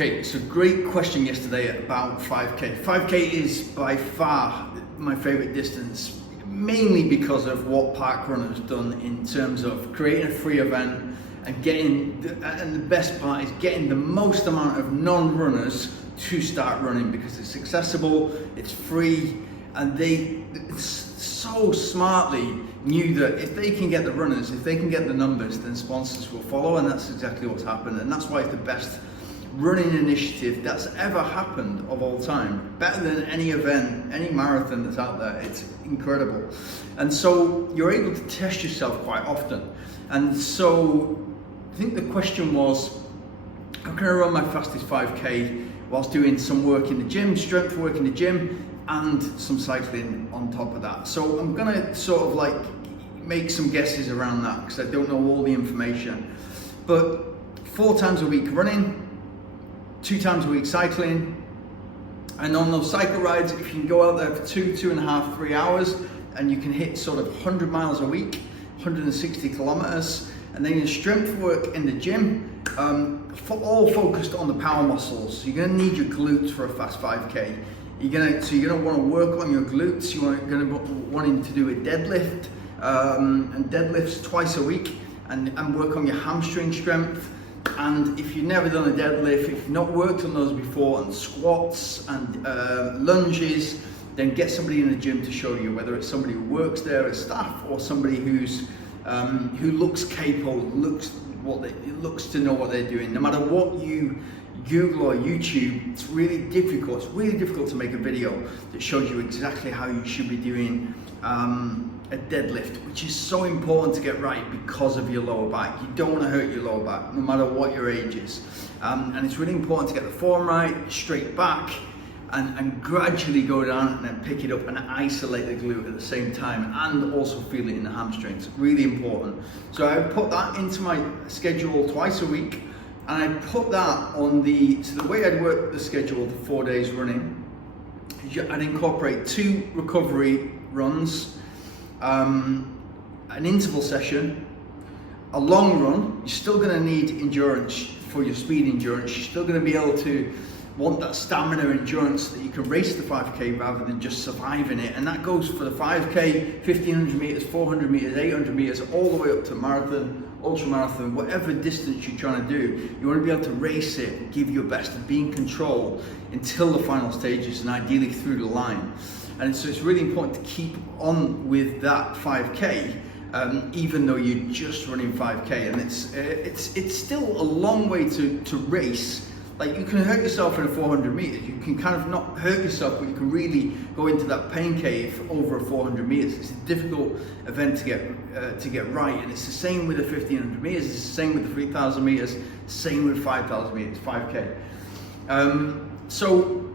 Okay, so great question yesterday about 5K. 5K is by far my favorite distance, mainly because of what Parkrun has done in terms of creating a free event and and the best part is getting the most amount of non-runners to start running, because it's accessible, it's free, and they so smartly knew that if they can get the runners, if they can get the numbers, then sponsors will follow, and that's exactly what's happened. And that's why it's the best running initiative that's ever happened of all time. Better than any event, any marathon that's out there. It's incredible. And so you're able to test yourself quite often. And so I think the question was, how can I run my fastest 5K whilst doing some work in the gym, strength work in the gym, and some cycling on top of that? So I'm gonna sort of like make some guesses around that, because I don't know all the information. But 4 times a week running, 2 times a week cycling, and on those cycle rides, if you can go out there for 2.5, 3 hours, and you can hit sort of 100 miles a week, 160 kilometers, and then your strength work in the gym, all focused on the power muscles. You're gonna need your glutes for a fast 5K. So you're gonna want to work on your glutes. You're gonna wanting to do a deadlift, and deadlifts twice a week, and work on your hamstring strength. And if you've never done a deadlift, if you've not worked on those before, and squats and lunges, then get somebody in the gym to show you, whether it's somebody who works there as staff or somebody who looks capable, looks to know what they're doing. No matter what you Google or YouTube, it's really difficult. It's really difficult to make a video that shows you exactly how you should be doing a deadlift, which is so important to get right because of your lower back. You don't want to hurt your lower back, no matter what your age is. And it's really important to get the form right, straight back, and gradually go down and then pick it up and isolate the glute at the same time, and also feel it in the hamstrings. Really important. So I put that into my schedule twice a week, and I put that on so the way I'd work the schedule for 4 days running, I'd incorporate 2 recovery runs, an interval session, a long run. You're still going to need endurance for your speed endurance. You're still going to be able to want that stamina endurance that you can race the 5K rather than just surviving it. And that goes for the 5K, 1500 meters, 400 meters, 800 meters, all the way up to marathon, ultra marathon, whatever distance you're trying to do. You want to be able to race it, give your best, and be in control until the final stages, and ideally through the line. And so it's really important to keep on with that 5K, even though you're just running 5K. And it's still a long way to race. Like, you can hurt yourself in a 400 meters. You can kind of not hurt yourself, but you can really go into that pain cave over a 400 meters. It's a difficult event to get right, and it's the same with the 1500 meters. It's the same with the 3000 meters. Same with 5000 meters, 5K. So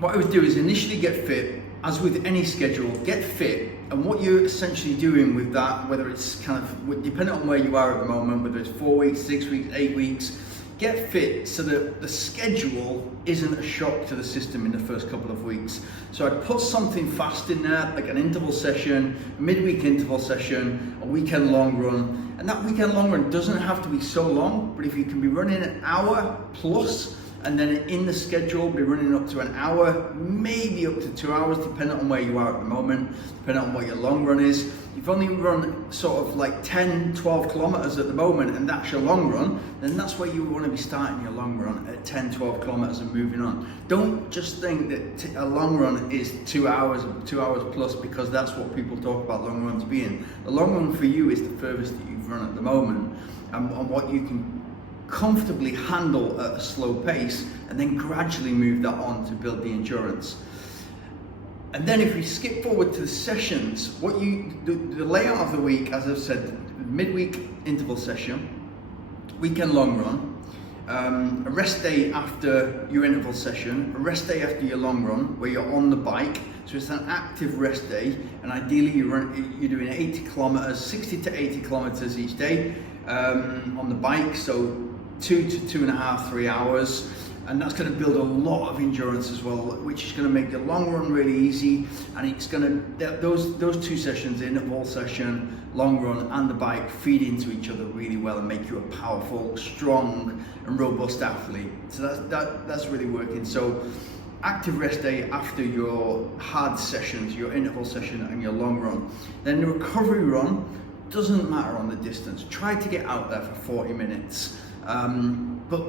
what I would do is initially get fit. As with any schedule, get fit, and what you're essentially doing with that, whether it's kind of depending on where you are at the moment, whether it's 4 weeks, 6 weeks, 8 weeks. Get fit so that the schedule isn't a shock to the system in the first couple of weeks. So I'd put something fast in there, like an interval session, midweek interval session, a weekend long run. And that weekend long run doesn't have to be so long, but if you can be running an hour plus, and then in the schedule be running up to an hour, maybe up to 2 hours, depending on where you are at the moment, depending on what your long run is. You've only run sort of like 10, 12 kilometers at the moment, and that's your long run, then that's where you want to be starting your long run, at 10, 12 kilometers and moving on. Don't just think that a long run is 2 hours, 2 hours plus, because that's what people talk about long runs being. The long run for you is the furthest that you've run at the moment, and what you can comfortably handle at a slow pace, and then gradually move that on to build the endurance. And then if we skip forward to the sessions, the layout of the week, as I've said, midweek interval session, weekend long run, a rest day after your interval session, a rest day after your long run where you're on the bike. So it's an active rest day, and ideally you're doing 80 kilometers, 60 to 80 kilometers each day on the bike. So 2 to 2.5, 3 hours. and that's going to build a lot of endurance as well, which is going to make the long run really easy. And it's going to, those two sessions, the interval session, long run, and the bike, feed into each other really well and make you a powerful, strong and robust athlete. So that's really working. So active rest day after your hard sessions, your interval session and your long run. Then the recovery run, doesn't matter on the distance. Try to get out there for 40 minutes, but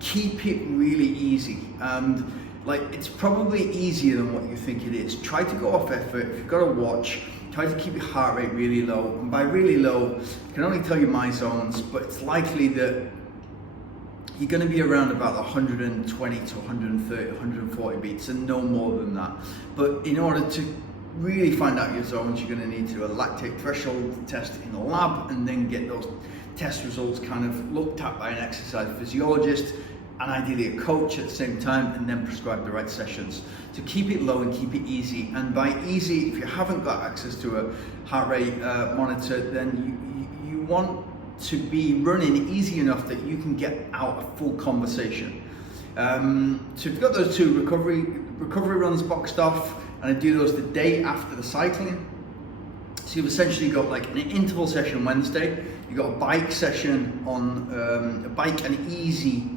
keep it really easy. And like, it's probably easier than what you think it is. Try to go off effort. If you've got a watch, try to keep your heart rate really low. And by really low, I can only tell you my zones, but it's likely that you're going to be around about 120 to 130, 140 beats, and no more than that. But in order to really find out your zones, you're going to need to do a lactate threshold test in the lab, and then get those test results kind of looked at by an exercise physiologist and ideally a coach at the same time, and then prescribe the right sessions. To keep it low and keep it easy. And by easy, if you haven't got access to a heart rate monitor, then you want to be running easy enough that you can get out a full conversation. So if you've got those two recovery runs boxed off, and I do those the day after the cycling. So you've essentially got like an interval session Wednesday, you've got a bike session on a bike and easy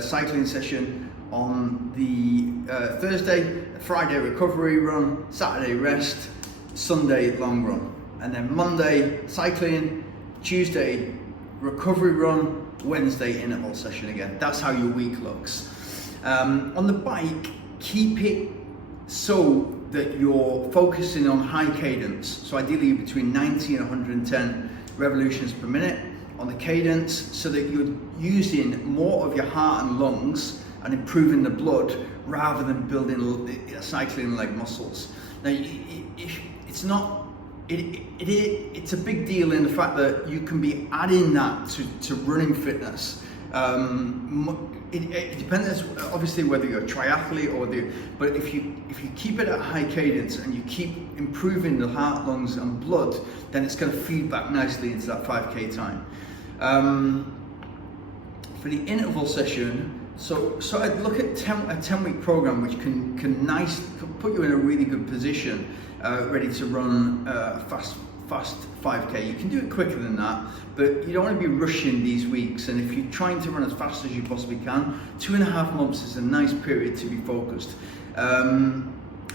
cycling session on the Thursday, Friday recovery run, Saturday rest, Sunday long run, and then Monday cycling, Tuesday recovery run, Wednesday interval session again. That's how your week looks. On the bike, keep it so that you're focusing on high cadence. So ideally between 90 and 110 revolutions per minute on the cadence, so that you're using more of your heart and lungs and improving the blood rather than building cycling leg muscles. Now, it's a big deal in the fact that you can be adding that to running fitness. It depends obviously whether you're a triathlete but if you keep it at high cadence and you keep improving the heart, lungs and blood, then it's going to feed back nicely into that 5k time. For the interval session, so I'd look at a 10-week program which can put you in a really good position, ready to run fast 5k. You can do it quicker than that, but you don't want to be rushing these weeks. And if you're trying to run as fast as you possibly can, 2.5 months is a nice period to be focused.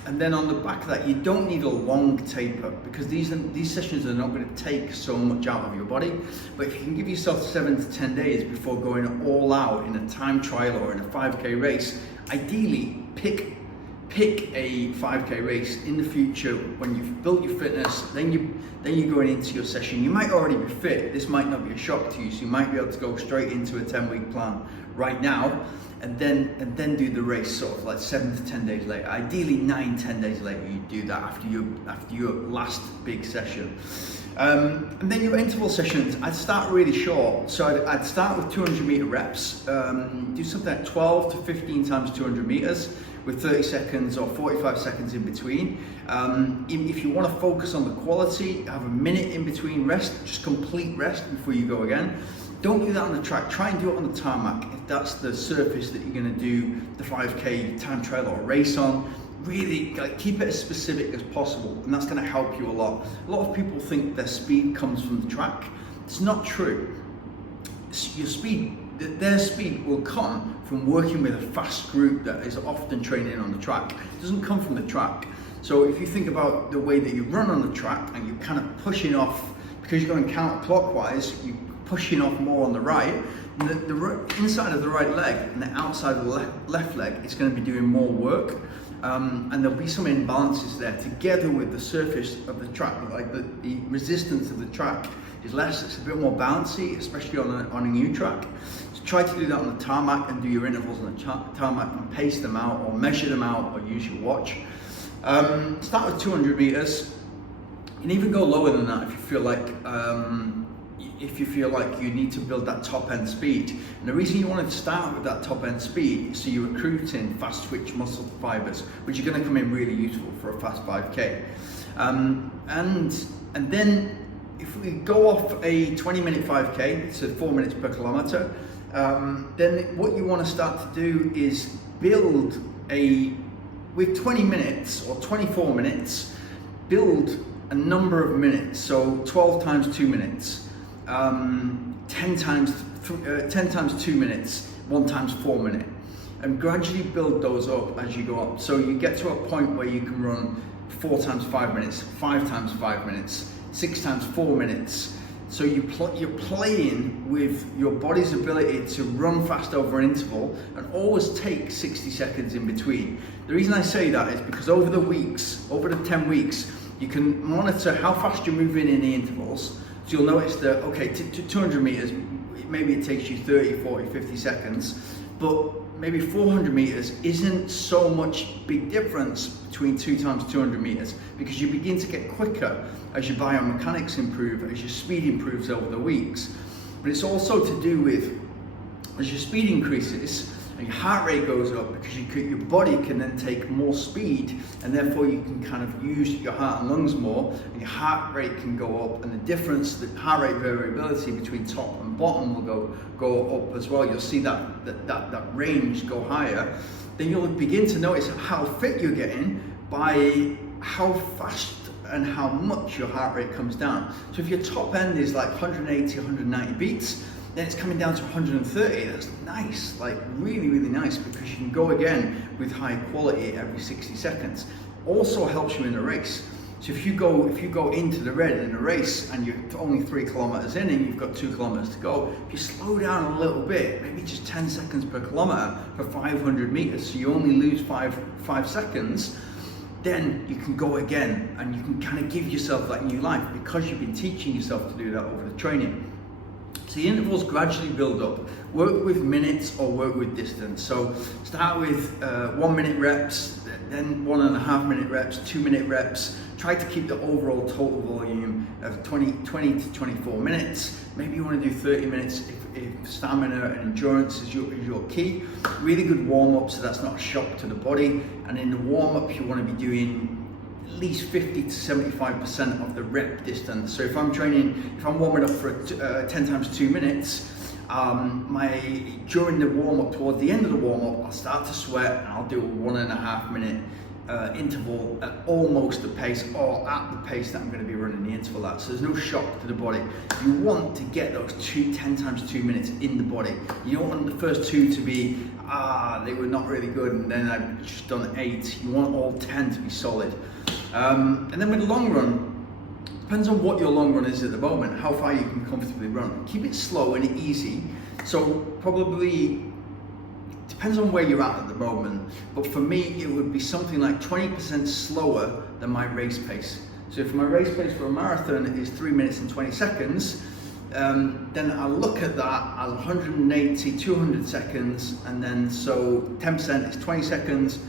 And then on the back of that, you don't need a long taper, because these sessions are not going to take so much out of your body. But if you can give yourself 7 to 10 days before going all out in a time trial or in a 5k race, ideally pick a 5k race in the future when you've built your fitness. Then you're going into your session. You might already be fit. This might not be a shock to you, so you might be able to go straight into a 10-week plan right now, and then do the race sort of like 7 to 10 days later. Ideally 9-10 days later you do that after your last big session. And then your interval sessions, I'd start really short. So I'd start with 200 meter reps, do something like 12 to 15 times 200 meters with 30 seconds or 45 seconds in between. If you want to focus on the quality, have a minute in between rest, just complete rest before you go again. Don't do that on the track. Try and do it on the tarmac if that's the surface that you're going to do the 5k time trial or race on. Really keep it as specific as possible, and that's going to help you a lot. A lot of people think their speed comes from the track. It's not true. Their speed will come from working with a fast group that is often training on the track. It doesn't come from the track. So if you think about the way that you run on the track and you're kind of pushing off, because you're going counterclockwise, you're pushing off more on the right, the inside of the right leg and the outside of the left leg is going to be doing more work. And there'll be some imbalances there, together with the surface of the track, like the resistance of the track is less, it's a bit more bouncy, especially on a new track. So try to do that on the tarmac and do your intervals on the tarmac and pace them out or measure them out or use your watch. Start with 200 meters. You can even go lower than that if you feel like you need to build that top end speed. And the reason you want to start with that top end speed is so you're recruiting fast twitch muscle fibers, which are going to come in really useful for a fast 5k. And then if we go off a 20-minute 5k, so 4 minutes per kilometer, then what you want to start to do is build with 20 minutes or 24 minutes, build a number of minutes. So 12 times 2 minutes, 10 times 2 minutes, 1 times 4 minutes, and gradually build those up as you go up. So you get to a point where you can run 4 times 5 minutes, 5 times 5 minutes, 6 times 4 minutes. So you're playing with your body's ability to run fast over an interval and always take 60 seconds in between. The reason I say that is because over the 10 weeks, you can monitor how fast you're moving in the intervals. So you'll notice that, okay, 200 meters, maybe it takes you 30, 40, 50 seconds, but maybe 400 meters isn't so much big difference between 2 times 200 meters, because you begin to get quicker as your biomechanics improve, as your speed improves over the weeks. But it's also to do with, as your speed increases and your heart rate goes up, because your body can then take more speed, and therefore you can kind of use your heart and lungs more, and your heart rate can go up, and the difference, the heart rate variability between top and bottom will go up as well. You'll see that range go higher. Then you'll begin to notice how fit you're getting by how fast and how much your heart rate comes down. So if your top end is like 180, 190 beats, then it's coming down to 130. That's nice, like really, really nice, because you can go again with high quality every 60 seconds. Also helps you in a race. So if you go into the red in a race and you're only 3 kilometers in and you've got 2 kilometers to go, if you slow down a little bit, maybe just 10 seconds per kilometer for 500 meters, so you only lose five seconds, then you can go again and you can kind of give yourself that new life, because you've been teaching yourself to do that over the training. So the intervals gradually build up. Work with minutes or work with distance. So start with 1 minute reps, then 1.5 minute reps, 2 minute reps. Try to keep the overall total volume of 20 to 24 minutes. Maybe you want to do 30 minutes if stamina and endurance is your key. Really good warm up, so that's not a shock to the body. And in the warm up, you want to be doing at least 50 to 75% of the rep distance. So if I'm warming up for 10 times 2 minutes, during the warm up, towards the end of the warm up, I'll start to sweat and I'll do a 1.5 minute interval at almost the pace, or at the pace that I'm going to be running the interval at. So there's no shock to the body. You want to get those 10 times 2 minutes in the body. You don't want the first 2 to be, they were not really good, and then I've just done 8. You want all 10 to be solid. And then with the long run, depends on what your long run is at the moment, how far you can comfortably run. Keep it slow and easy. So probably depends on where you're at the moment, but for me it would be something like 20% slower than my race pace. So if my race pace for a marathon is 3 minutes and 20 seconds, then I'll look at that at 180, 200 seconds, and then so 10% is 20 seconds,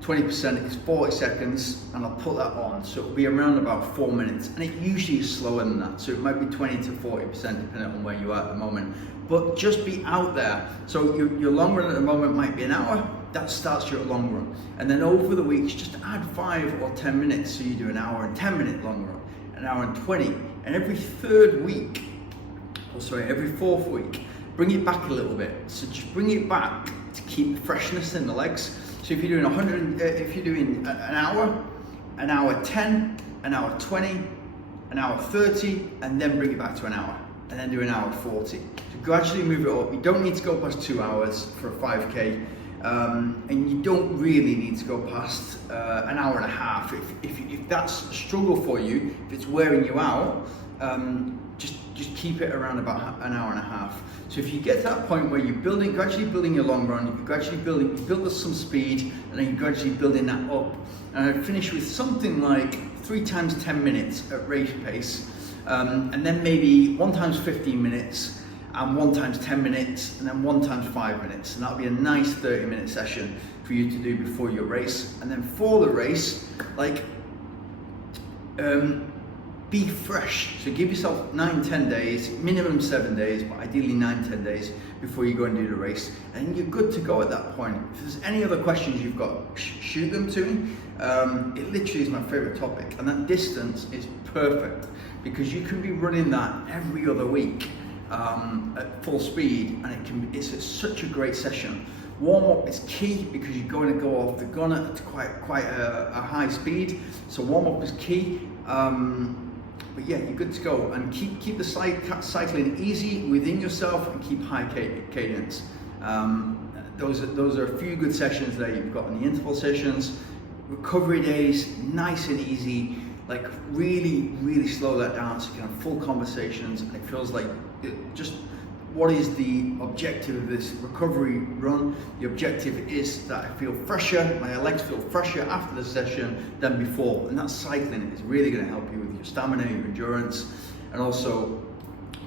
20% is 40 seconds, and I'll put that on. So it'll be around about 4 minutes, and it usually is slower than that. So it might be 20 to 40% depending on where you are at the moment. But just be out there. So your long run at the moment might be an hour. That starts your long run. And then over the weeks, just add 5 or 10 minutes. So you do an hour and 10 minute long run, an hour and 20. And every third week, every fourth week, bring it back a little bit. So just bring it back to keep the freshness in the legs. So if you're doing an hour 10, an hour 20, an hour 30, and then bring it back to an hour, and then do an hour 40. So gradually move it up. You don't need to go past 2 hours for a 5K, and you don't really need to go past an hour and a half. If that's a struggle for you, if it's wearing you out, just keep it around about an hour and a half. So if you get to that point where you're gradually building your long run, you build some speed, and then you're gradually building that up. And I'd finish with something like 3 times 10 minutes at race pace, and then maybe 1 times 15 minutes, and 1 times 10 minutes, and then 1 times 5 minutes. And that'll be a nice 30-minute session for you to do before your race. And then for the race, be fresh. So give yourself 9-10 days, minimum 7 days, but ideally 9-10 days before you go and do the race, and you're good to go at that point. If there's any other questions you've got, shoot them to me. It literally is my favorite topic, and that distance is perfect because you can be running that every other week. at full speed, and it's such a great session. Warm up is key because you're going to go off the gun at quite a high speed, so warm up is key. But yeah, you're good to go, and keep the cycling easy within yourself, and keep high cadence. Those are a few good sessions there you've got in the interval sessions. Recovery days, nice and easy. Like really slow that down so you can have full conversations, and it feels like just what is the objective of this recovery run? The objective is that I feel fresher, my legs feel fresher after the session than before, and that cycling is really going to help you with your stamina, your endurance, and also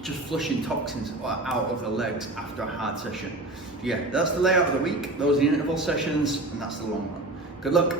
just flushing toxins out of the legs after a hard session. Yeah, that's the layout of the week. Those are the interval sessions, and that's the long run. Good luck.